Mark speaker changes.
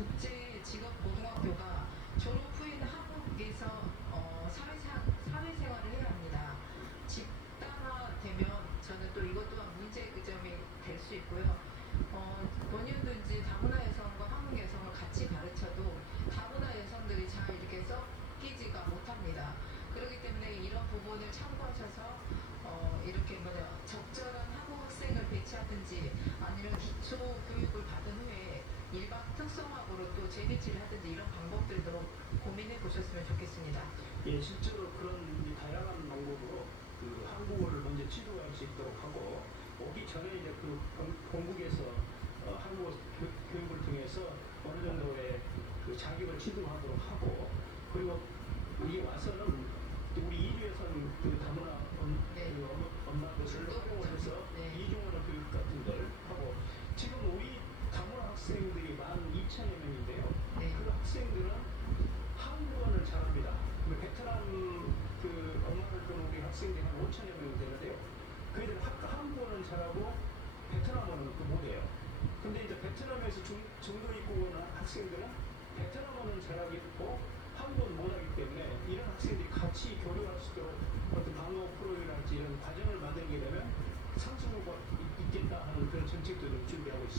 Speaker 1: 국제 직업 고등학교가 졸업 후에는 한국에서 어, 사회생, 사회생활을 해야 합니다. 집단화되면 저는 또 이것 또한 문제 그 점이 될 수 있고요. 어, 본인든지 다문화 여성과 한국 여성을 같이 가르쳐도 다문화 여성들이 잘 이렇게 섞이지가 못합니다. 그렇기 때문에 이런 부분을 참고하셔서 어, 이렇게 적절한 한국 학생을 배치하든지 아니면 기초 교육을 받은 후에 특성화고로 또 재배치를 하든지 이런 방법들도 고민해 보셨으면 좋겠습니다.
Speaker 2: 예, 실제로 그런 이 다양한 방법으로 그 한국어를 먼저 지도할 수 있도록 하고 오기 전에 이제 그 본- 본국에서 어, 한국어 교- 교육을 통해서 어느 정도의 그 자격을 지도하도록 하고 그리고 여기 와서는 또 우리 이주에서는 그 다문화 엄,
Speaker 1: 네.
Speaker 2: 그 엄마, 엄마들을 활용을 해서
Speaker 1: 네.
Speaker 2: 이중언어 교육 같은 걸 하고 지금 우리 다문화 학생들이 만 2천여 명인데요.
Speaker 1: 네.
Speaker 2: 그 학생들은 한국어를 잘합니다. 그 베트남 그 엄마를 둔 우리 학생들이 한 5천여 명 되는데요. 그들은 학- 한국어는 잘하고 베트남어는 그 못해요. 근데 이제 베트남에서 중, 중도 입국 오는 학생들은 베트남어는 잘하겠고 한국어는 못하기 때문에 이런 학생들이 같이 교류할 수 있도록 어떤 방어 프로그램이랄지 이런 과정을 만들게 되면 상승효과가 있- 있겠다 하는 그런 정책들을 준비하고 있습니다.